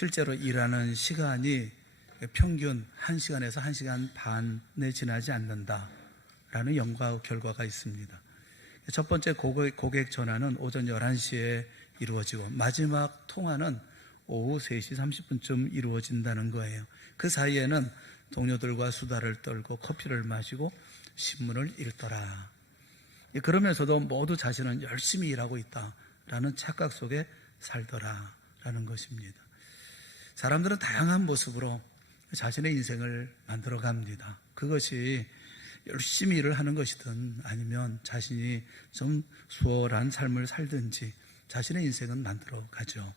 실제로 일하는 시간이 평균 1시간에서 1시간 반에 지나지 않는다라는 연구 결과가 있습니다. 첫 번째 고객 전화는 오전 11시에 이루어지고 마지막 통화는 오후 3시 30분쯤 이루어진다는 거예요. 그 사이에는 동료들과 수다를 떨고 커피를 마시고 신문을 읽더라. 그러면서도 모두 자신은 열심히 일하고 있다라는 착각 속에 살더라라는 것입니다. 사람들은 다양한 모습으로 자신의 인생을 만들어갑니다. 그것이 열심히 일을 하는 것이든 아니면 자신이 좀 수월한 삶을 살든지 자신의 인생은 만들어가죠.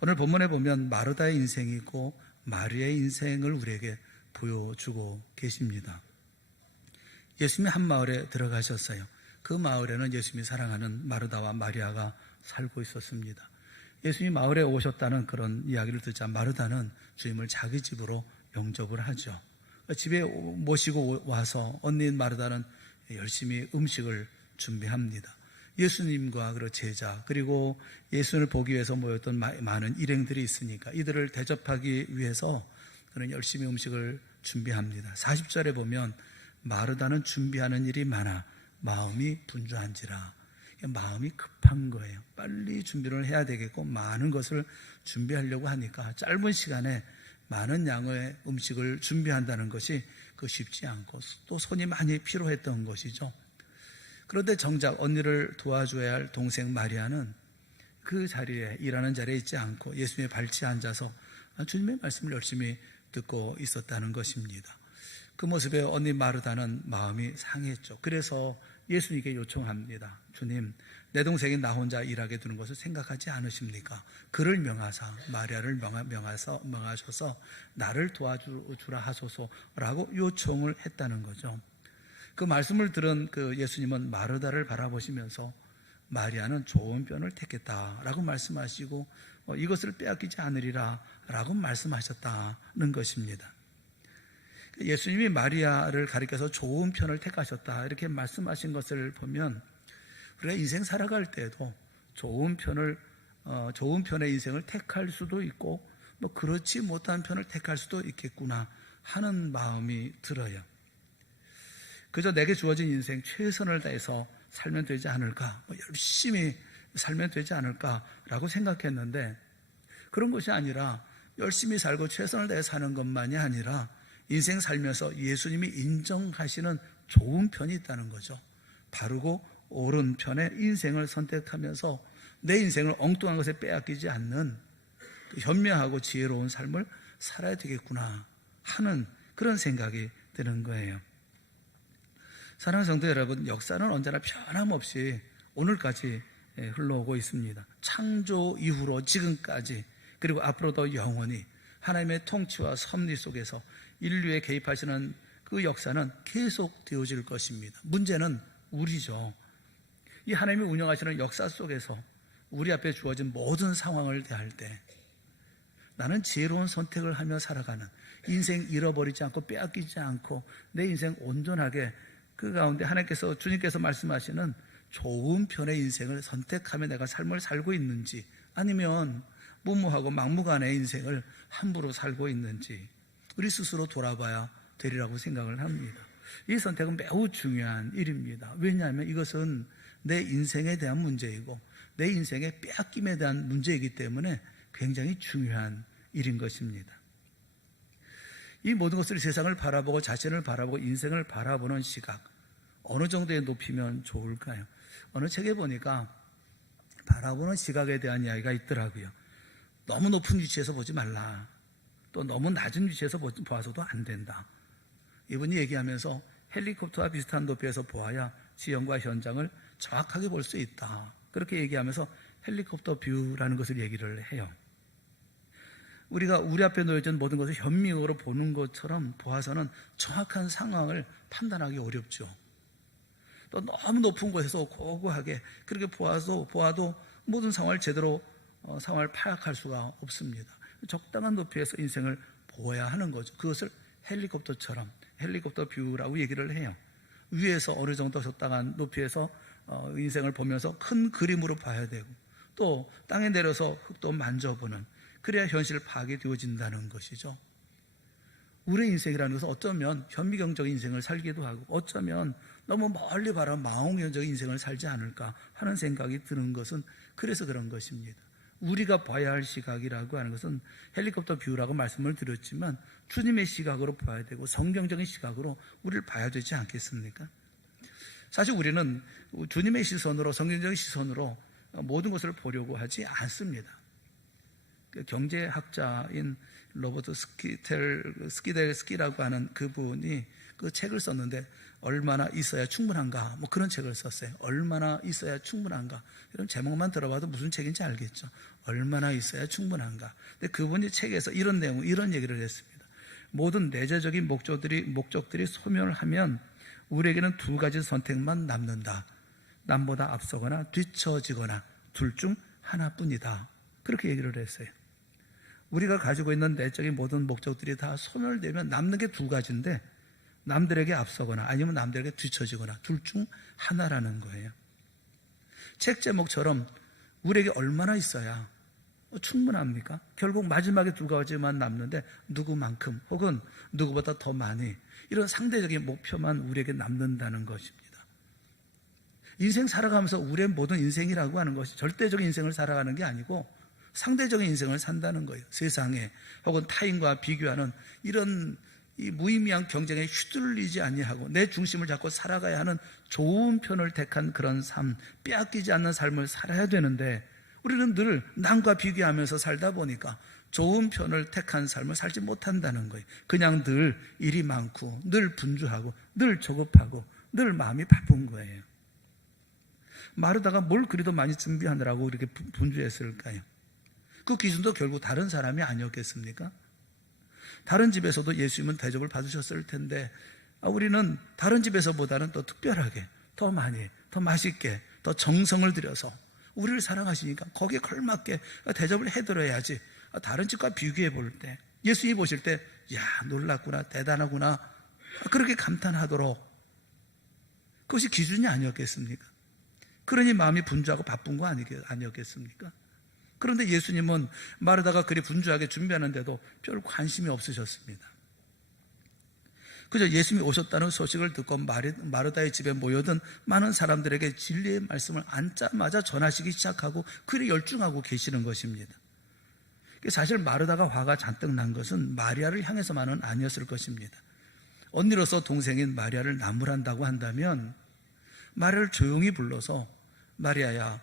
오늘 본문에 보면 마르다의 인생이 있고 마리아의 인생을 우리에게 보여주고 계십니다. 예수님이 한 마을에 들어가셨어요. 그 마을에는 예수님이 사랑하는 마르다와 마리아가 살고 있었습니다. 예수님이 마을에 오셨다는 그런 이야기를 듣자 마르다는 주님을 자기 집으로 영접을 하죠. 집에 모시고 와서 언니인 마르다는 열심히 음식을 준비합니다. 예수님과 그리고 제자 그리고 예수님을 보기 위해서 모였던 많은 일행들이 있으니까 이들을 대접하기 위해서 그는 열심히 음식을 준비합니다. 40절에 보면 마르다는 준비하는 일이 많아 마음이 분주한지라. 마음이 급한 거예요. 빨리 준비를 해야 되겠고 많은 것을 준비하려고 하니까 짧은 시간에 많은 양의 음식을 준비한다는 것이 쉽지 않고 또 손이 많이 필요했던 것이죠. 그런데 정작 언니를 도와줘야 할 동생 마리아는 그 자리에 일하는 자리에 있지 않고 예수님의 발치에 앉아서 주님의 말씀을 열심히 듣고 있었다는 것입니다. 그 모습에 언니 마르다는 마음이 상했죠. 그래서 예수님께 요청합니다. 주님, 내 동생이 나 혼자 일하게 두는 것을 생각하지 않으십니까? 그를 명하사 마리아를 명하셔서 나를 도와주라 하소서라고 요청을 했다는 거죠. 그 말씀을 들은 그 예수님은 마르다를 바라보시면서 마리아는 좋은 편을 택했다라고 말씀하시고 이것을 빼앗기지 않으리라 라고 말씀하셨다는 것입니다. 예수님이 마리아를 가리켜서 좋은 편을 택하셨다 이렇게 말씀하신 것을 보면 우리가 인생 살아갈 때에도 좋은 편의 인생을 택할 수도 있고 그렇지 못한 편을 택할 수도 있겠구나 하는 마음이 들어요. 그저 내게 주어진 인생 최선을 다해서 살면 되지 않을까, 열심히 살면 되지 않을까라고 생각했는데 그런 것이 아니라 열심히 살고 최선을 다해 사는 것만이 아니라 인생 살면서 예수님이 인정하시는 좋은 편이 있다는 거죠. 바르고 옳은 편의 인생을 선택하면서 내 인생을 엉뚱한 것에 빼앗기지 않는 현명하고 지혜로운 삶을 살아야 되겠구나 하는 그런 생각이 드는 거예요. 사랑하는 성도 여러분, 역사는 언제나 변함없이 오늘까지 흘러오고 있습니다. 창조 이후로 지금까지 그리고 앞으로도 영원히 하나님의 통치와 섭리 속에서 인류에 개입하시는 그 역사는 계속 되어질 것입니다. 문제는 우리죠. 이 하나님이 운영하시는 역사 속에서 우리 앞에 주어진 모든 상황을 대할 때 나는 지혜로운 선택을 하며 살아가는 인생 잃어버리지 않고 빼앗기지 않고 내 인생 온전하게 그 가운데 주님께서 말씀하시는 좋은 편의 인생을 선택하며 내가 삶을 살고 있는지 아니면 무모하고 막무가내의 인생을 함부로 살고 있는지 우리 스스로 돌아봐야 되리라고 생각을 합니다. 이 선택은 매우 중요한 일입니다. 왜냐하면 이것은 내 인생에 대한 문제이고 내 인생의 빼앗김에 대한 문제이기 때문에 굉장히 중요한 일인 것입니다. 이 모든 것을 세상을 바라보고 자신을 바라보고 인생을 바라보는 시각 어느 정도에 높이면 좋을까요? 어느 책에 보니까 바라보는 시각에 대한 이야기가 있더라고요. 너무 높은 위치에서 보지 말라. 또 너무 낮은 위치에서 보아서도 안 된다. 이분이 얘기하면서 헬리콥터와 비슷한 높이에서 보아야 지형과 현장을 정확하게 볼 수 있다. 그렇게 얘기하면서 헬리콥터 뷰라는 것을 얘기를 해요. 우리가 우리 앞에 놓여진 모든 것을 현미경으로 보는 것처럼 보아서는 정확한 상황을 판단하기 어렵죠. 또 너무 높은 곳에서 고고하게 그렇게 보아도 모든 상황을 제대로 상황을 파악할 수가 없습니다. 적당한 높이에서 인생을 보아야 하는 거죠. 그것을 헬리콥터처럼 헬리콥터 뷰라고 얘기를 해요. 위에서 어느 정도 적당한 높이에서 인생을 보면서 큰 그림으로 봐야 되고 또 땅에 내려서 흙도 만져보는 그래야 현실 파악이 되어진다는 것이죠. 우리의 인생이라는 것은 어쩌면 현미경적인 인생을 살기도 하고 어쩌면 너무 멀리 바라본 망원경적인 인생을 살지 않을까 하는 생각이 드는 것은 그래서 그런 것입니다. 우리가 봐야 할 시각이라고 하는 것은 헬리콥터 뷰라고 말씀을 드렸지만 주님의 시각으로 봐야 되고 성경적인 시각으로 우리를 봐야 되지 않겠습니까? 사실 우리는 주님의 시선으로 성경적인 시선으로 모든 것을 보려고 하지 않습니다. 경제학자인 로버트 스키델스키라고 하는 그분이 그 책을 썼는데 얼마나 있어야 충분한가 뭐 그런 책을 썼어요. 얼마나 있어야 충분한가 이런 제목만 들어봐도 무슨 책인지 알겠죠. 얼마나 있어야 충분한가. 근데 그분이 책에서 이런 내용 이런 얘기를 했습니다. 모든 내재적인 목적들이 소멸하면 우리에게는 두 가지 선택만 남는다. 남보다 앞서거나 뒤처지거나 둘 중 하나뿐이다. 그렇게 얘기를 했어요. 우리가 가지고 있는 내적인 모든 목적들이 다 소멸되면 남는 게 두 가지인데 남들에게 앞서거나 아니면 남들에게 뒤처지거나 둘 중 하나라는 거예요. 책 제목처럼 우리에게 얼마나 있어야 충분합니까? 결국 마지막에 두 가지만 남는데 누구만큼 혹은 누구보다 더 많이 이런 상대적인 목표만 우리에게 남는다는 것입니다. 인생 살아가면서 우리의 모든 인생이라고 하는 것이 절대적인 인생을 살아가는 게 아니고 상대적인 인생을 산다는 거예요. 세상에 혹은 타인과 비교하는 이런 이 무의미한 경쟁에 휘둘리지 아니하고 내 중심을 잡고 살아가야 하는 좋은 편을 택한 그런 삶, 빼앗기지 않는 삶을 살아야 되는데 우리는 늘 남과 비교하면서 살다 보니까 좋은 편을 택한 삶을 살지 못한다는 거예요. 그냥 늘 일이 많고 늘 분주하고 늘 조급하고 늘 마음이 바쁜 거예요. 마르다가 뭘 그리도 많이 준비하느라고 이렇게 분주했을까요? 그 기준도 결국 다른 사람이 아니었겠습니까? 다른 집에서도 예수님은 대접을 받으셨을 텐데 우리는 다른 집에서보다는 더 특별하게, 더 많이, 더 맛있게, 더 정성을 들여서 우리를 사랑하시니까 거기에 걸맞게 대접을 해드려야지. 다른 집과 비교해 볼 때 예수님이 보실 때 야 놀랍구나 대단하구나 그렇게 감탄하도록 그것이 기준이 아니었겠습니까? 그러니 마음이 분주하고 바쁜 거 아니었겠습니까? 그런데 예수님은 마르다가 그리 분주하게 준비하는데도 별 관심이 없으셨습니다. 그저 예수님이 오셨다는 소식을 듣고 마르다의 집에 모여든 많은 사람들에게 진리의 말씀을 앉자마자 전하시기 시작하고 그리 열중하고 계시는 것입니다. 사실 마르다가 화가 잔뜩 난 것은 마리아를 향해서만은 아니었을 것입니다. 언니로서 동생인 마리아를 나무란다고 한다면 마리아를 조용히 불러서 마리아야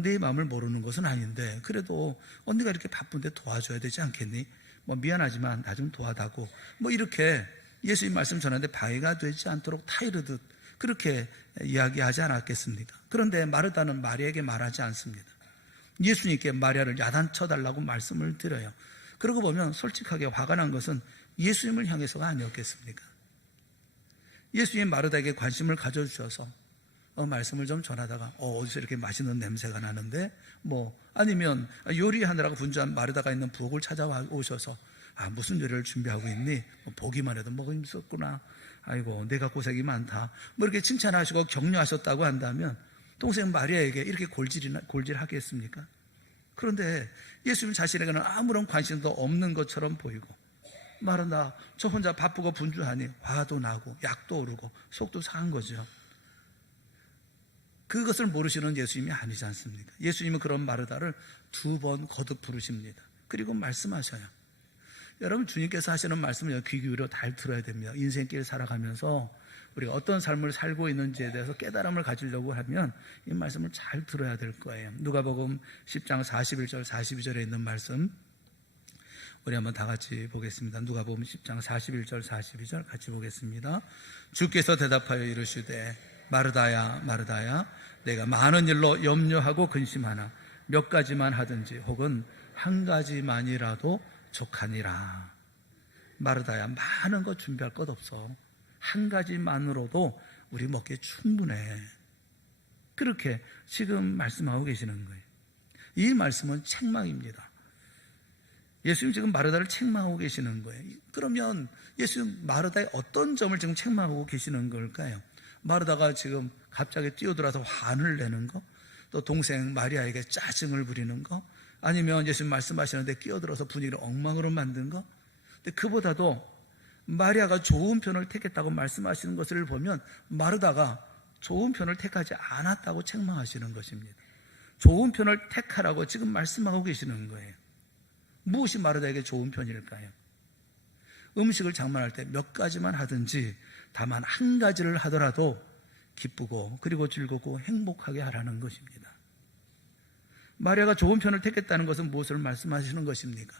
내 마음을 모르는 것은 아닌데 그래도 언니가 이렇게 바쁜데 도와줘야 되지 않겠니? 미안하지만 나 좀 도와다고 이렇게 예수님 말씀 전하는데 방해가 되지 않도록 타이르듯 그렇게 이야기하지 않았겠습니까? 그런데 마르다는 마리아에게 말하지 않습니다. 예수님께 마리아를 야단쳐달라고 말씀을 드려요. 그러고 보면 솔직하게 화가 난 것은 예수님을 향해서가 아니었겠습니까? 예수님 마르다에게 관심을 가져주셔서 말씀을 좀 전하다가 어디서 이렇게 맛있는 냄새가 나는데 아니면 요리하느라고 분주한 마르다가 있는 부엌을 찾아오셔서 무슨 요리를 준비하고 있니? 보기만 해도 먹음이 있었구나. 아이고 내가 고생이 많다. 이렇게 칭찬하시고 격려하셨다고 한다면 동생 마리아에게 이렇게 골질하겠습니까? 그런데 예수님 자신에게는 아무런 관심도 없는 것처럼 보이고 마르다 저 혼자 바쁘고 분주하니 화도 나고 약도 오르고 속도 상한 거죠. 그것을 모르시는 예수님이 아니지 않습니까? 예수님은 그런 마르다를 2번 거듭 부르십니다. 그리고 말씀하셔요. 여러분 주님께서 하시는 말씀을 귀 기울여 잘 들어야 됩니다. 인생길 살아가면서 우리가 어떤 삶을 살고 있는지에 대해서 깨달음을 가지려고 하면 이 말씀을 잘 들어야 될 거예요. 누가복음 10장 41절 42절에 있는 말씀 우리 한번 다 같이 보겠습니다. 누가복음 10장 41절 42절 같이 보겠습니다. 주께서 대답하여 이르시되 마르다야 마르다야 내가 많은 일로 염려하고 근심하나 몇 가지만 하든지 혹은 한 가지만이라도 족하니라. 마르다야 많은 거 준비할 것 없어. 한 가지만으로도 우리 먹기에 충분해. 그렇게 지금 말씀하고 계시는 거예요. 이 말씀은 책망입니다. 예수님 지금 마르다를 책망하고 계시는 거예요. 그러면 예수님 마르다의 어떤 점을 지금 책망하고 계시는 걸까요? 마르다가 지금 갑자기 뛰어들어서 화를 내는 거, 또 동생 마리아에게 짜증을 부리는 거, 아니면 예수님 말씀하시는데 끼어들어서 분위기를 엉망으로 만든 거? 근데 그보다도 마리아가 좋은 편을 택했다고 말씀하시는 것을 보면 마르다가 좋은 편을 택하지 않았다고 책망하시는 것입니다. 좋은 편을 택하라고 지금 말씀하고 계시는 거예요. 무엇이 마르다에게 좋은 편일까요? 음식을 장만할 때 몇 가지만 하든지 다만 한 가지를 하더라도 기쁘고 그리고 즐겁고 행복하게 하라는 것입니다. 마리아가 좋은 편을 택했다는 것은 무엇을 말씀하시는 것입니까?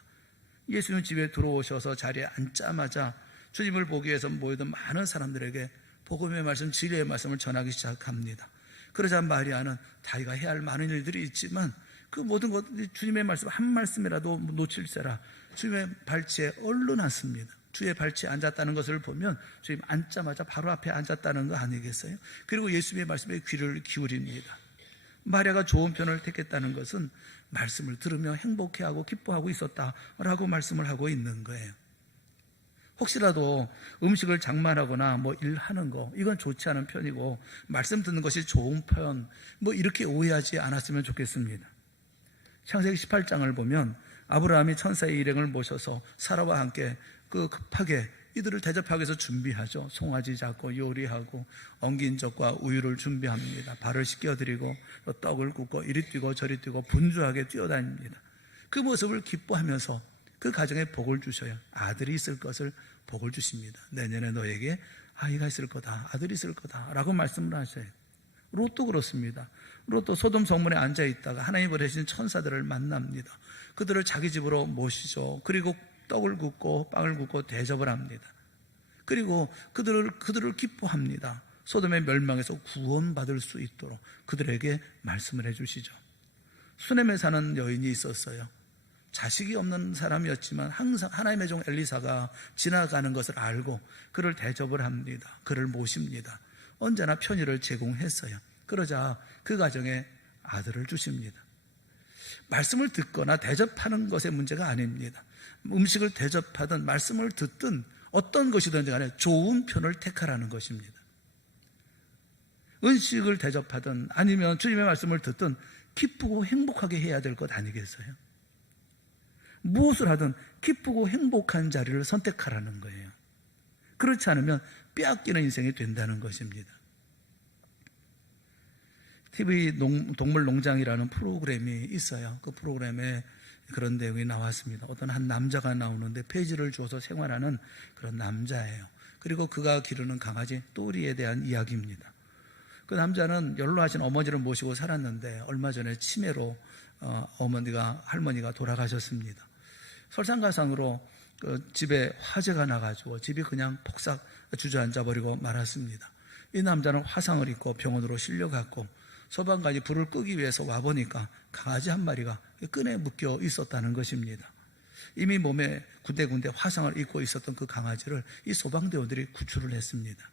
예수님 집에 들어오셔서 자리에 앉자마자 주님을 보기 위해서 모여든 많은 사람들에게 복음의 말씀, 진리의 말씀을 전하기 시작합니다. 그러자 마리아는 자기가 해야 할 많은 일들이 있지만 그 모든 것들이 주님의 말씀 한 말씀이라도 놓칠세라 주님의 발치에 얼른 앉습니다. 주의 발치에 앉았다는 것을 보면 주님 앉자마자 바로 앞에 앉았다는 거 아니겠어요? 그리고 예수님의 말씀에 귀를 기울입니다. 마리아가 좋은 편을 택했다는 것은 말씀을 들으며 행복해하고 기뻐하고 있었다라고 말씀을 하고 있는 거예요. 혹시라도 음식을 장만하거나 일하는 거 이건 좋지 않은 편이고 말씀 듣는 것이 좋은 편 이렇게 오해하지 않았으면 좋겠습니다. 창세기 18장을 보면 아브라함이 천사의 일행을 모셔서 사라와 함께 급하게 이들을 대접하기 위해서 준비하죠. 송아지 잡고 요리하고 엉긴 젖과 우유를 준비합니다. 발을 씻겨드리고 떡을 굽고 이리 뛰고 저리 뛰고 분주하게 뛰어다닙니다. 그 모습을 기뻐하면서 그 가정에 복을 주셔야 아들이 있을 것을 복을 주십니다. 내년에 너에게 아이가 있을 거다, 아들이 있을 거다 라고 말씀을 하셔요. 롯도 그렇습니다. 롯도 소돔 성문에 앉아있다가 하나님 보내신 천사들을 만납니다. 그들을 자기 집으로 모시죠. 그리고 떡을 굽고 빵을 굽고 대접을 합니다. 그리고 그들을 기뻐합니다. 소돔의 멸망에서 구원받을 수 있도록 그들에게 말씀을 해주시죠. 수넴에 사는 여인이 있었어요. 자식이 없는 사람이었지만 항상 하나님의 종 엘리사가 지나가는 것을 알고 그를 대접을 합니다. 그를 모십니다. 언제나 편의를 제공했어요. 그러자 그 가정에 아들을 주십니다. 말씀을 듣거나 대접하는 것의 문제가 아닙니다. 음식을 대접하든 말씀을 듣든 어떤 것이든지 간에 좋은 편을 택하라는 것입니다. 음식을 대접하든 아니면 주님의 말씀을 듣든 기쁘고 행복하게 해야 될 것 아니겠어요? 무엇을 하든 기쁘고 행복한 자리를 선택하라는 거예요. 그렇지 않으면 빼앗기는 인생이 된다는 것입니다. TV 동물농장이라는 프로그램이 있어요. 그 프로그램에 그런 내용이 나왔습니다. 어떤 한 남자가 나오는데 폐지를 주어서 생활하는 그런 남자예요. 그리고 그가 기르는 강아지 또리에 대한 이야기입니다. 그 남자는 연로하신 어머니를 모시고 살았는데 얼마 전에 치매로 할머니가 돌아가셨습니다. 설상가상으로 집에 화재가 나가지고 집이 그냥 폭삭 주저앉아 버리고 말았습니다. 이 남자는 화상을 입고 병원으로 실려갔고 소방관이 불을 끄기 위해서 와보니까 강아지 한 마리가 끈에 묶여 있었다는 것입니다. 이미 몸에 군데군데 화상을 입고 있었던 그 강아지를 이 소방대원들이 구출을 했습니다.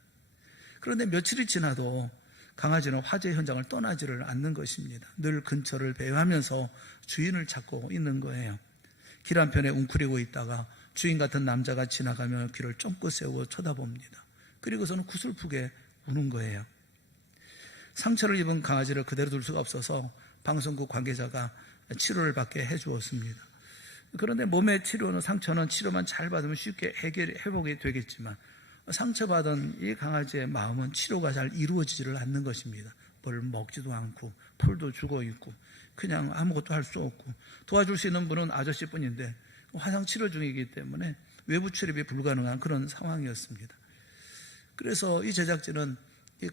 그런데 며칠이 지나도 강아지는 화재 현장을 떠나지를 않는 것입니다. 늘 근처를 배회하면서 주인을 찾고 있는 거예요. 길 한편에 웅크리고 있다가 주인 같은 남자가 지나가면 귀를 쫑긋 세우고 쳐다봅니다. 그리고서는 구슬프게 우는 거예요. 상처를 입은 강아지를 그대로 둘 수가 없어서 방송국 관계자가 치료를 받게 해주었습니다. 그런데 몸의 상처는 치료만 잘 받으면 쉽게 회복이 되겠지만 상처받은 이 강아지의 마음은 치료가 잘 이루어지지를 않는 것입니다. 뭘 먹지도 않고 풀도 죽어있고 그냥 아무것도 할 수 없고 도와줄 수 있는 분은 아저씨뿐인데 화상 치료 중이기 때문에 외부 출입이 불가능한 그런 상황이었습니다. 그래서 이 제작진은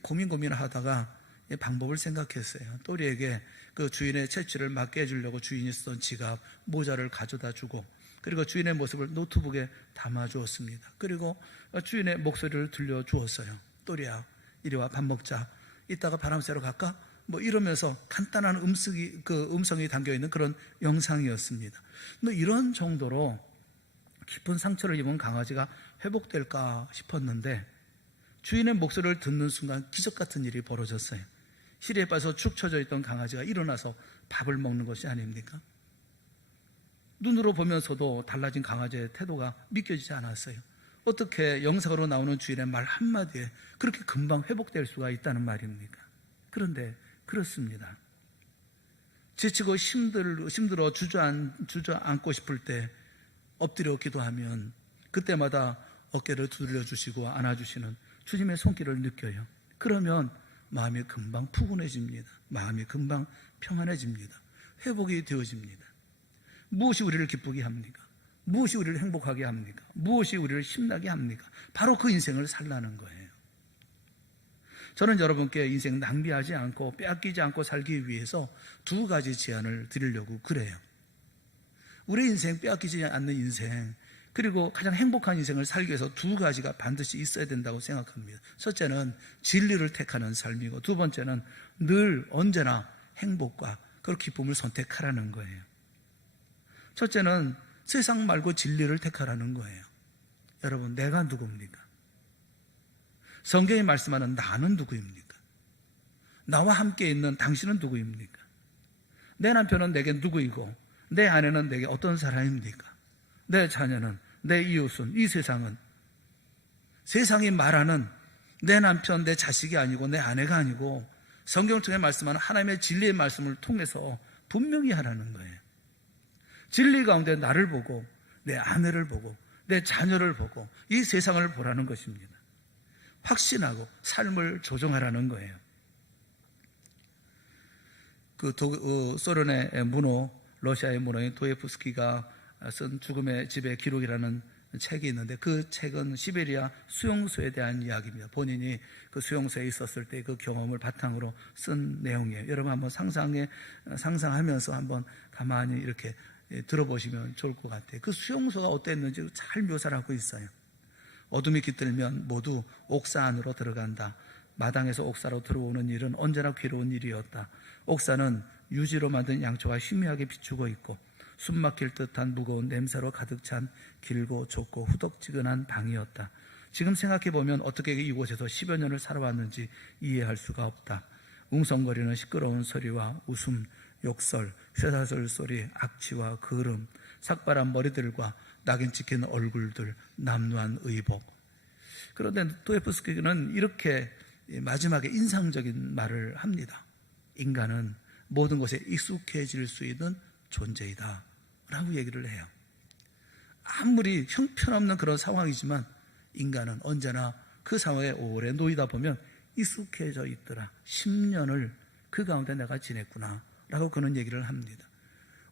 고민을 하다가 방법을 생각했어요. 또리에게 그 주인의 채취를 맡게 해주려고 주인이 쓰던 지갑, 모자를 가져다 주고 그리고 주인의 모습을 노트북에 담아주었습니다. 그리고 주인의 목소리를 들려주었어요. 또리야, 이리 와 밥 먹자. 이따가 바람 쐬러 갈까? 이러면서 간단한 음성이 담겨있는 그런 영상이었습니다. 이런 정도로 깊은 상처를 입은 강아지가 회복될까 싶었는데 주인의 목소리를 듣는 순간 기적 같은 일이 벌어졌어요. 시리에 빠져 축 처져 있던 강아지가 일어나서 밥을 먹는 것이 아닙니까? 눈으로 보면서도 달라진 강아지의 태도가 믿겨지지 않았어요. 어떻게 영상으로 나오는 주인의 말 한마디에 그렇게 금방 회복될 수가 있다는 말입니까? 그런데 그렇습니다. 지치고 힘들어 주저앉고 싶을 때 엎드려 기도하면 그때마다 어깨를 두드려 주시고 안아주시는 주님의 손길을 느껴요. 그러면 마음이 금방 푸근해집니다. 마음이 금방 평안해집니다. 회복이 되어집니다. 무엇이 우리를 기쁘게 합니까? 무엇이 우리를 행복하게 합니까? 무엇이 우리를 힘나게 합니까? 바로 그 인생을 살라는 거예요. 저는 여러분께 인생 낭비하지 않고 빼앗기지 않고 살기 위해서 두 가지 제안을 드리려고 그래요. 우리 인생 빼앗기지 않는 인생, 그리고 가장 행복한 인생을 살기 위해서 두 가지가 반드시 있어야 된다고 생각합니다. 첫째는 진리를 택하는 삶이고, 두 번째는 늘 언제나 행복과 그 기쁨을 선택하라는 거예요. 첫째는 세상 말고 진리를 택하라는 거예요. 여러분, 내가 누굽니까? 성경이 말씀하는 나는 누구입니까? 나와 함께 있는 당신은 누구입니까? 내 남편은 내게 누구이고 내 아내는 내게 어떤 사람입니까? 내 자녀는, 내 이웃은, 이 세상은, 세상이 말하는 내 남편, 내 자식이 아니고 내 아내가 아니고 성경을 통해 말씀하는 하나님의 진리의 말씀을 통해서 분명히 하라는 거예요. 진리 가운데 나를 보고 내 아내를 보고 내 자녀를 보고 이 세상을 보라는 것입니다. 확신하고 삶을 조정하라는 거예요. 소련의 문호, 러시아의 문호인 도예프스키가 쓴 죽음의 집의 기록이라는 책이 있는데, 그 책은 시베리아 수용소에 대한 이야기입니다. 본인이 그 수용소에 있었을 때 그 경험을 바탕으로 쓴 내용이에요. 여러분 한번 상상하면서 한번 가만히 이렇게 들어보시면 좋을 것 같아요. 그 수용소가 어땠는지 잘 묘사를 하고 있어요. 어둠이 깃들면 모두 옥사 안으로 들어간다. 마당에서 옥사로 들어오는 일은 언제나 괴로운 일이었다. 옥사는 유지로 만든 양초가 희미하게 비추고 있고 숨막힐 듯한 무거운 냄새로 가득 찬 길고 좁고 후덥지근한 방이었다. 지금 생각해보면 어떻게 이곳에서 10여 년을 살아왔는지 이해할 수가 없다. 웅성거리는 시끄러운 소리와 웃음, 욕설, 쇠사슬 소리, 악취와 거름, 삭발한 머리들과 낙인 찍힌 얼굴들, 남루한 의복. 그런데 도예프스키는 이렇게 마지막에 인상적인 말을 합니다. 인간은 모든 것에 익숙해질 수 있는 존재이다 라고 얘기를 해요. 아무리 형편없는 그런 상황이지만 인간은 언제나 그 상황에 오래 놓이다 보면 익숙해져 있더라. 10년을 그 가운데 내가 지냈구나 라고 그런 얘기를 합니다.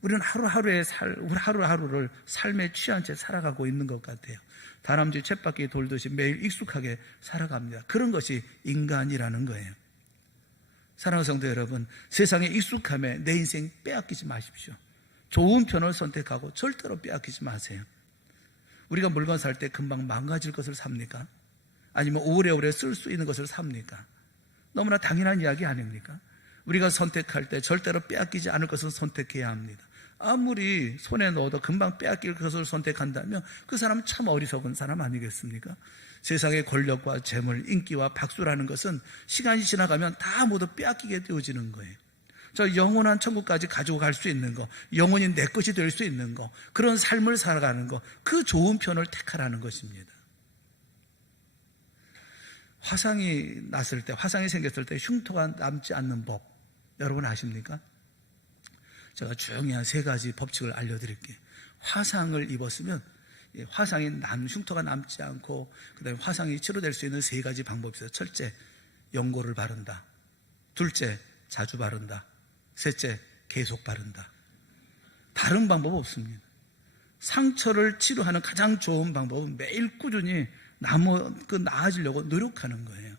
우리는 하루하루를 삶에 취한 채 살아가고 있는 것 같아요. 다람쥐 쳇바퀴 돌듯이 매일 익숙하게 살아갑니다. 그런 것이 인간이라는 거예요. 사랑하는 성도 여러분, 세상에 익숙함에 내 인생 빼앗기지 마십시오. 좋은 편을 선택하고 절대로 빼앗기지 마세요. 우리가 물건 살 때 금방 망가질 것을 삽니까? 아니면 오래오래 쓸 수 있는 것을 삽니까? 너무나 당연한 이야기 아닙니까? 우리가 선택할 때 절대로 빼앗기지 않을 것을 선택해야 합니다. 아무리 손에 넣어도 금방 빼앗길 것을 선택한다면 그 사람은 참 어리석은 사람 아니겠습니까? 세상의 권력과 재물, 인기와 박수라는 것은 시간이 지나가면 다 모두 빼앗기게 되어지는 거예요. 저 영원한 천국까지 가지고 갈 수 있는 거, 영원히 내 것이 될 수 있는 거, 그런 삶을 살아가는 거, 그 좋은 편을 택하라는 것입니다. 화상이 생겼을 때 흉터가 남지 않는 법, 여러분 아십니까? 제가 조용히 한 3가지 법칙을 알려드릴게요. 화상을 입었으면 흉터가 남지 않고, 그 다음에 화상이 치료될 수 있는 3가지 방법이 있어요. 첫째, 연고를 바른다. 둘째, 자주 바른다. 셋째, 계속 바른다. 다른 방법 없습니다. 상처를 치료하는 가장 좋은 방법은 매일 꾸준히 나아지려고 노력하는 거예요.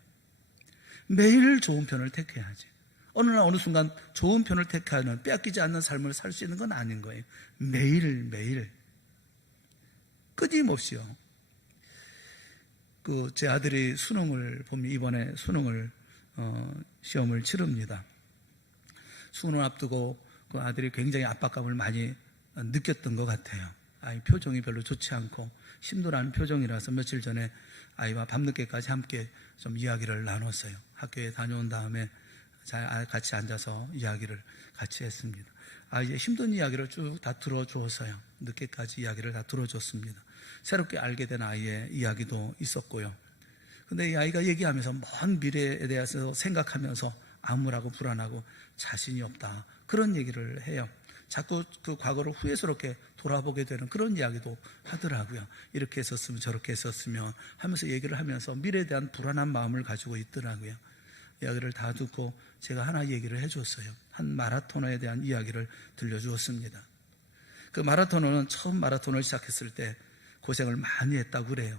매일 좋은 편을 택해야지. 어느 날 어느 순간 좋은 편을 택하는, 빼앗기지 않는 삶을 살 수 있는 건 아닌 거예요. 매일매일 끊임없이요. 제 아들이 수능을 보면 이번에 시험을 치릅니다. 수능을 앞두고 그 아들이 굉장히 압박감을 많이 느꼈던 것 같아요. 아이 표정이 별로 좋지 않고 심도나는 표정이라서 며칠 전에 아이와 밤늦게까지 함께 좀 이야기를 나눴어요. 학교에 다녀온 다음에 같이 앉아서 이야기를 같이 했습니다. 아이의 힘든 이야기를 쭉 다 들어주었어요. 늦게까지 이야기를 다 들어줬습니다. 새롭게 알게 된 아이의 이야기도 있었고요. 근데 이 아이가 얘기하면서 먼 미래에 대해서 생각하면서 암울하고 불안하고 자신이 없다, 그런 얘기를 해요. 자꾸 그 과거를 후회스럽게 돌아보게 되는 그런 이야기도 하더라고요. 이렇게 했었으면 저렇게 했었으면 하면서 얘기를 하면서 미래에 대한 불안한 마음을 가지고 있더라고요. 이야기를 다 듣고 제가 하나 얘기를 해줬어요. 한 마라토너에 대한 이야기를 들려주었습니다. 그 마라토너는 처음 마라톤을 시작했을 때 고생을 많이 했다고 그래요.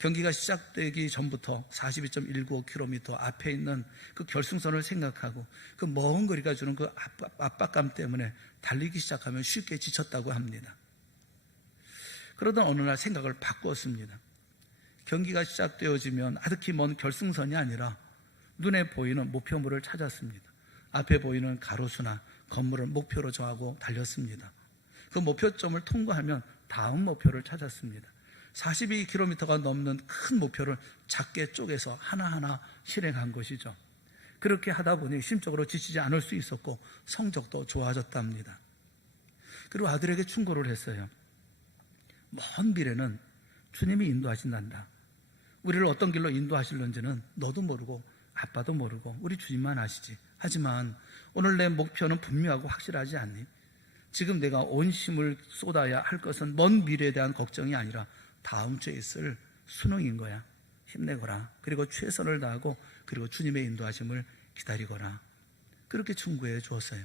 경기가 시작되기 전부터 42.195km 앞에 있는 그 결승선을 생각하고 그 먼 거리가 주는 그 압박감 때문에 달리기 시작하면 쉽게 지쳤다고 합니다. 그러던 어느 날 생각을 바꾸었습니다. 경기가 시작되어지면 아득히 먼 결승선이 아니라 눈에 보이는 목표물을 찾았습니다. 앞에 보이는 가로수나 건물을 목표로 정하고 달렸습니다. 그 목표점을 통과하면 다음 목표를 찾았습니다. 42km가 넘는 큰 목표를 작게 쪼개서 하나하나 실행한 것이죠. 그렇게 하다 보니 심적으로 지치지 않을 수 있었고 성적도 좋아졌답니다. 그리고 아들에게 충고를 했어요. 먼 미래는 주님이 인도하신단다. 우리를 어떤 길로 인도하실는지는 너도 모르고 아빠도 모르고 우리 주님만 아시지. 하지만 오늘 내 목표는 분명하고 확실하지 않니? 지금 내가 온 힘을 쏟아야 할 것은 먼 미래에 대한 걱정이 아니라 다음 주에 있을 수능인 거야. 힘내거라. 그리고 최선을 다하고 그리고 주님의 인도하심을 기다리거라. 그렇게 충고해 주었어요.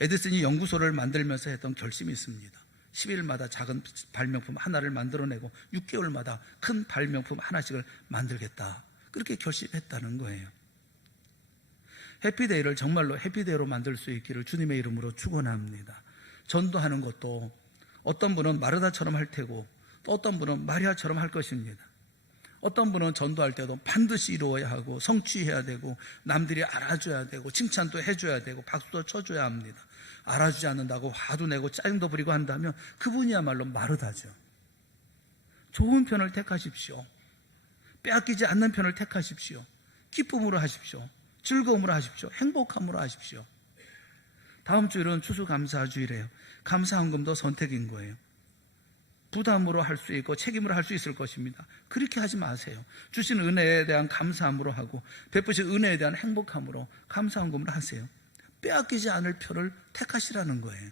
에디슨이 연구소를 만들면서 했던 결심이 있습니다. 10일마다 작은 발명품 하나를 만들어내고 6개월마다 큰 발명품 하나씩을 만들겠다. 그렇게 결심했다는 거예요. 해피데이를 정말로 해피데이로 만들 수 있기를 주님의 이름으로 축원합니다. 전도하는 것도 어떤 분은 마르다처럼 할 테고 또 어떤 분은 마리아처럼 할 것입니다. 어떤 분은 전도할 때도 반드시 이루어야 하고 성취해야 되고 남들이 알아줘야 되고 칭찬도 해줘야 되고 박수도 쳐줘야 합니다. 알아주지 않는다고 화도 내고 짜증도 부리고 한다면 그분이야말로 마르다죠. 좋은 편을 택하십시오. 빼앗기지 않는 편을 택하십시오. 기쁨으로 하십시오. 즐거움으로 하십시오. 행복함으로 하십시오. 다음 주일은 추수감사주일이에요. 감사헌금도 선택인 거예요. 부담으로 할 수 있고 책임으로 할 수 있을 것입니다. 그렇게 하지 마세요. 주신 은혜에 대한 감사함으로 하고 베푸신 은혜에 대한 행복함으로 감사헌금을 하세요. 빼앗기지 않을 표를 택하시라는 거예요.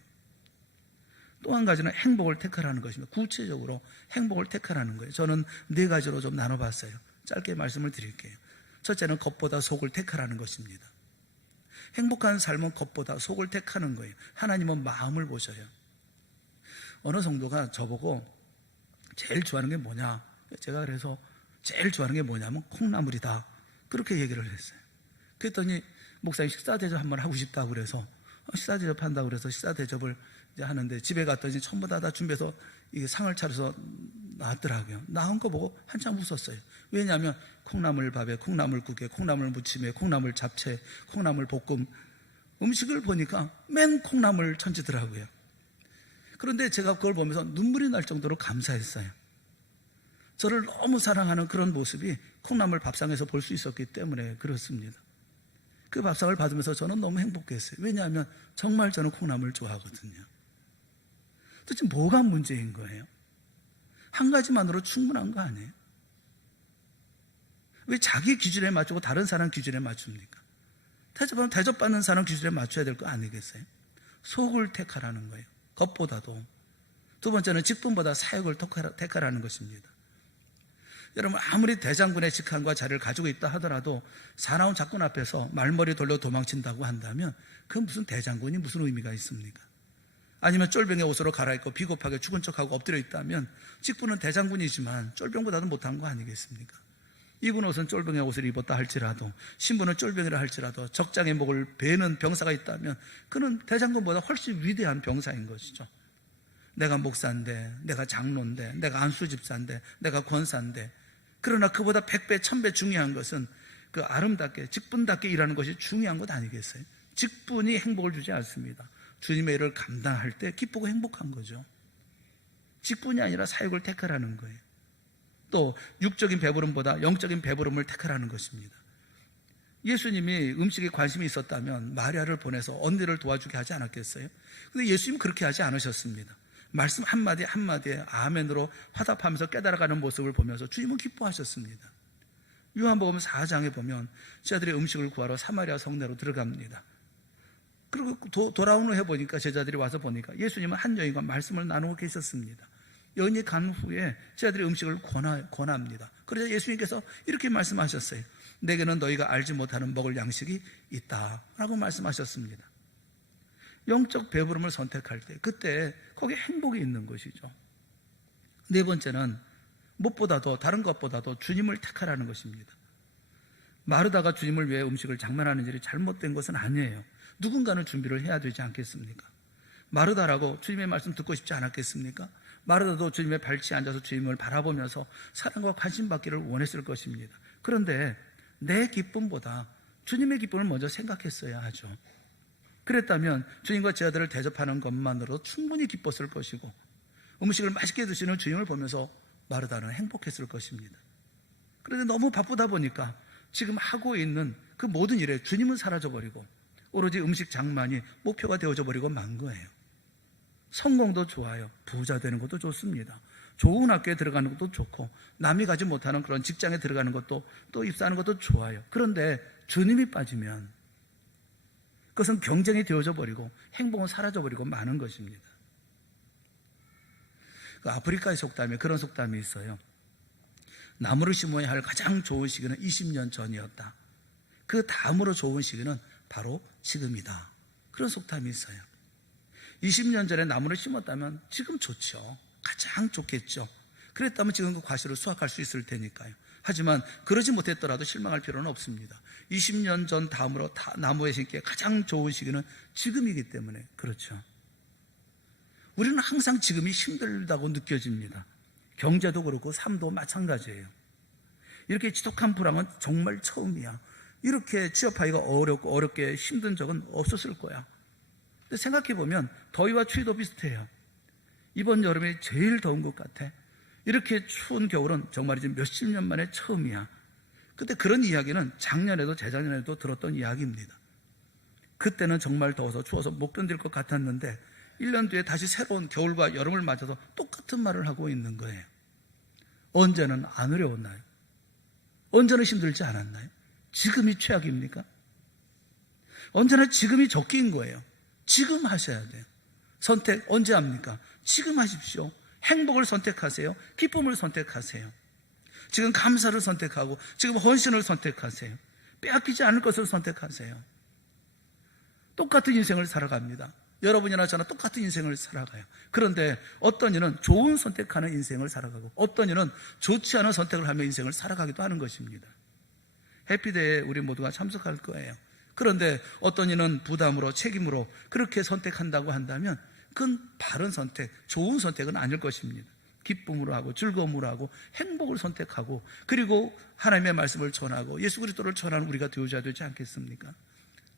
또 한 가지는 행복을 택하라는 것입니다. 구체적으로 행복을 택하라는 거예요. 저는 4가지로 좀 나눠봤어요. 짧게 말씀을 드릴게요. 첫째는 겉보다 속을 택하라는 것입니다. 행복한 삶은 겉보다 속을 택하는 거예요. 하나님은 마음을 보셔요. 어느 성도가 저보고 제일 좋아하는 게 뭐냐? 제가 그래서 제일 좋아하는 게 뭐냐면 콩나물이다. 그렇게 얘기를 했어요. 그랬더니 목사님 식사 대접 한번 하고 싶다고 그래서 식사 대접 한다고 그래서 식사 대접을 이제 하는데 집에 갔더니 전부 다 준비해서 이게 상을 차려서 나왔더라고요. 나온 거 보고 한참 웃었어요. 왜냐하면 콩나물 밥에 콩나물 국에 콩나물 무침에 콩나물 잡채 콩나물 볶음 음식을 보니까 맨 콩나물 천지더라고요. 그런데 제가 그걸 보면서 눈물이 날 정도로 감사했어요. 저를 너무 사랑하는 그런 모습이 콩나물 밥상에서 볼 수 있었기 때문에 그렇습니다. 그 밥상을 받으면서 저는 너무 행복했어요. 왜냐하면 정말 저는 콩나물 좋아하거든요. 도대체 뭐가 문제인 거예요? 한 가지만으로 충분한 거 아니에요? 왜 자기 기준에 맞추고 다른 사람 기준에 맞춥니까? 대접받는 사람 기준에 맞춰야 될 거 아니겠어요? 속을 택하라는 거예요. 겉보다도. 두 번째는 직분보다 사역을 택하라는 것입니다. 여러분 아무리 대장군의 직함과 자리를 가지고 있다 하더라도 사나운 작군 앞에서 말머리 돌려 도망친다고 한다면 그건 무슨 대장군이 무슨 의미가 있습니까? 아니면 쫄병의 옷으로 갈아입고 비겁하게 죽은 척하고 엎드려 있다면 직분은 대장군이지만 쫄병보다도 못한 거 아니겠습니까? 입은 옷은 쫄병의 옷을 입었다 할지라도 신분은 쫄병이라 할지라도 적장의 목을 베는 병사가 있다면 그는 대장군보다 훨씬 위대한 병사인 것이죠. 내가 목사인데 내가 장로인데 내가 안수집사인데 내가 권사인데 그러나 그보다 100배 1000배 중요한 것은 그 아름답게 직분답게 일하는 것이 중요한 것 아니겠어요? 직분이 행복을 주지 않습니다. 주님의 일을 감당할 때 기쁘고 행복한 거죠. 직분이 아니라 사역을 택하라는 거예요. 또 육적인 배부름보다 영적인 배부름을 택하라는 것입니다. 예수님이 음식에 관심이 있었다면 마리아를 보내서 언니를 도와주게 하지 않았겠어요? 그런데 예수님은 그렇게 하지 않으셨습니다. 말씀 한마디 한마디에 아멘으로 화답하면서 깨달아가는 모습을 보면서 주님은 기뻐하셨습니다. 요한복음 4장에 보면 제자들이 음식을 구하러 사마리아 성내로 들어갑니다. 그리고 돌아온 후에 보니까 제자들이 와서 보니까 예수님은 한 여인과 말씀을 나누고 계셨습니다. 여인이 간 후에 제자들이 음식을 권합니다. 그래서 예수님께서 이렇게 말씀하셨어요. 내게는 너희가 알지 못하는 먹을 양식이 있다라고 말씀하셨습니다. 영적 배부름을 선택할 때 그때 거기에 행복이 있는 것이죠. 네 번째는 무엇보다도 다른 것보다도 주님을 택하라는 것입니다. 마르다가 주님을 위해 음식을 장만하는 일이 잘못된 것은 아니에요. 누군가는 준비를 해야 되지 않겠습니까? 마르다라고 주님의 말씀 듣고 싶지 않았겠습니까? 마르다도 주님의 발치에 앉아서 주님을 바라보면서 사랑과 관심 받기를 원했을 것입니다. 그런데 내 기쁨보다 주님의 기쁨을 먼저 생각했어야 하죠. 그랬다면 주님과 제자들을 대접하는 것만으로 충분히 기뻤을 것이고 음식을 맛있게 드시는 주님을 보면서 마르다는 행복했을 것입니다. 그런데 너무 바쁘다 보니까 지금 하고 있는 그 모든 일에 주님은 사라져버리고 오로지 음식 장만이 목표가 되어져 버리고 만 거예요. 성공도 좋아요. 부자 되는 것도 좋습니다. 좋은 학교에 들어가는 것도 좋고 남이 가지 못하는 그런 직장에 들어가는 것도 또 입사하는 것도 좋아요. 그런데 주님이 빠지면 그것은 경쟁이 되어져 버리고 행복은 사라져 버리고 마는 것입니다. 그 아프리카의 속담에 그런 속담이 있어요. 나무를 심어야 할 가장 좋은 시기는 20년 전이었다. 그 다음으로 좋은 시기는 바로 지금이다. 그런 속담이 있어요. 20년 전에 나무를 심었다면 지금 좋죠. 가장 좋겠죠. 그랬다면 지금 그 과실을 수확할 수 있을 테니까요. 하지만 그러지 못했더라도 실망할 필요는 없습니다. 20년 전 다음으로 나무에 심기에 가장 좋은 시기는 지금이기 때문에 그렇죠. 우리는 항상 지금이 힘들다고 느껴집니다. 경제도 그렇고 삶도 마찬가지예요. 이렇게 지독한 불황은 정말 처음이야. 이렇게 취업하기가 어렵고 어렵게 힘든 적은 없었을 거야. 근데 생각해보면 더위와 추위도 비슷해요. 이번 여름이 제일 더운 것 같아. 이렇게 추운 겨울은 정말이지 몇십 년 만에 처음이야. 근데 그런 이야기는 작년에도 재작년에도 들었던 이야기입니다. 그때는 정말 더워서 추워서 못 견딜 것 같았는데 1년 뒤에 다시 새로운 겨울과 여름을 맞아서 똑같은 말을 하고 있는 거예요. 언제는 안 어려웠나요? 언제는 힘들지 않았나요? 지금이 최악입니까? 언제나 지금이 적기인 거예요. 지금 하셔야 돼요. 선택 언제 합니까? 지금 하십시오. 행복을 선택하세요. 기쁨을 선택하세요. 지금 감사를 선택하고 지금 헌신을 선택하세요. 빼앗기지 않을 것을 선택하세요. 똑같은 인생을 살아갑니다. 여러분이나 저나 똑같은 인생을 살아가요. 그런데 어떤 이는 좋은 선택하는 인생을 살아가고 어떤 이는 좋지 않은 선택을 하며 인생을 살아가기도 하는 것입니다. 해피데이에 우리 모두가 참석할 거예요. 그런데 어떤 이는 부담으로 책임으로 그렇게 선택한다고 한다면 그건 바른 선택, 좋은 선택은 아닐 것입니다. 기쁨으로 하고 즐거움으로 하고 행복을 선택하고 그리고 하나님의 말씀을 전하고 예수 그리스도를 전하는 우리가 되어줘야 되지 않겠습니까?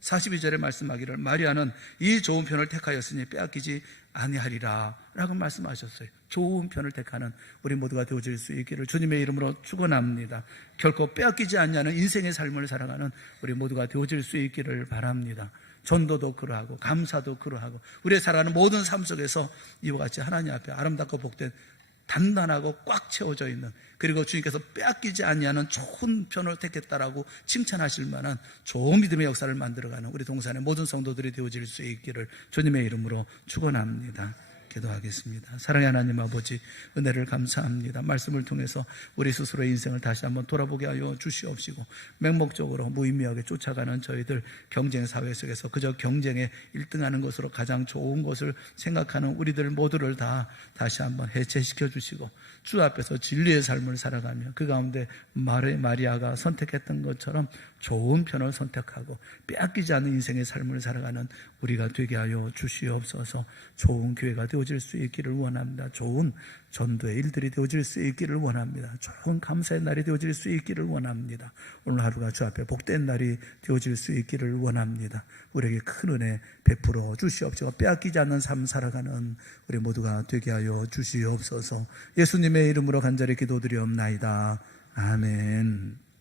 42절에 말씀하기를 마리아는 이 좋은 편을 택하였으니 빼앗기지 아니하리라 라고 말씀하셨어요. 좋은 편을 택하는 우리 모두가 되어질 수 있기를 주님의 이름으로 축원합니다. 결코 빼앗기지 않냐는 인생의 삶을 살아가는 우리 모두가 되어질 수 있기를 바랍니다. 전도도 그러하고 감사도 그러하고 우리의 살아가는 모든 삶 속에서 이와 같이 하나님 앞에 아름답고 복된 단단하고 꽉 채워져 있는 그리고 주님께서 빼앗기지 아니하는 좋은 편을 택했다라고 칭찬하실 만한 좋은 믿음의 역사를 만들어가는 우리 동산의 모든 성도들이 되어질 수 있기를 주님의 이름으로 축원합니다. 기도하겠습니다. 사랑의 하나님 아버지 은혜를 감사합니다. 말씀을 통해서 우리 스스로의 인생을 다시 한번 돌아보게 하여 주시옵시고 맹목적으로 무의미하게 쫓아가는 저희들 경쟁 사회 속에서 그저 경쟁에 1등하는 것으로 가장 좋은 것을 생각하는 우리들 모두를 다시 한번 해체시켜 주시고 주 앞에서 진리의 삶을 살아가며 그 가운데 마리아가 선택했던 것처럼 좋은 편을 선택하고 빼앗기지 않는 인생의 삶을 살아가는 우리가 되게 하여 주시옵소서. 좋은 교회가 되어질 수 있기를 원합니다. 좋은 전도의 일들이 되어질 수 있기를 원합니다. 좋은 감사의 날이 되어질 수 있기를 원합니다. 오늘 하루가 주 앞에 복된 날이 되어질 수 있기를 원합니다. 우리에게 큰 은혜 베풀어 주시옵소서. 빼앗기지 않는 삶 살아가는 우리 모두가 되게 하여 주시옵소서. 예수님의 이름으로 간절히 기도드리옵나이다. 아멘.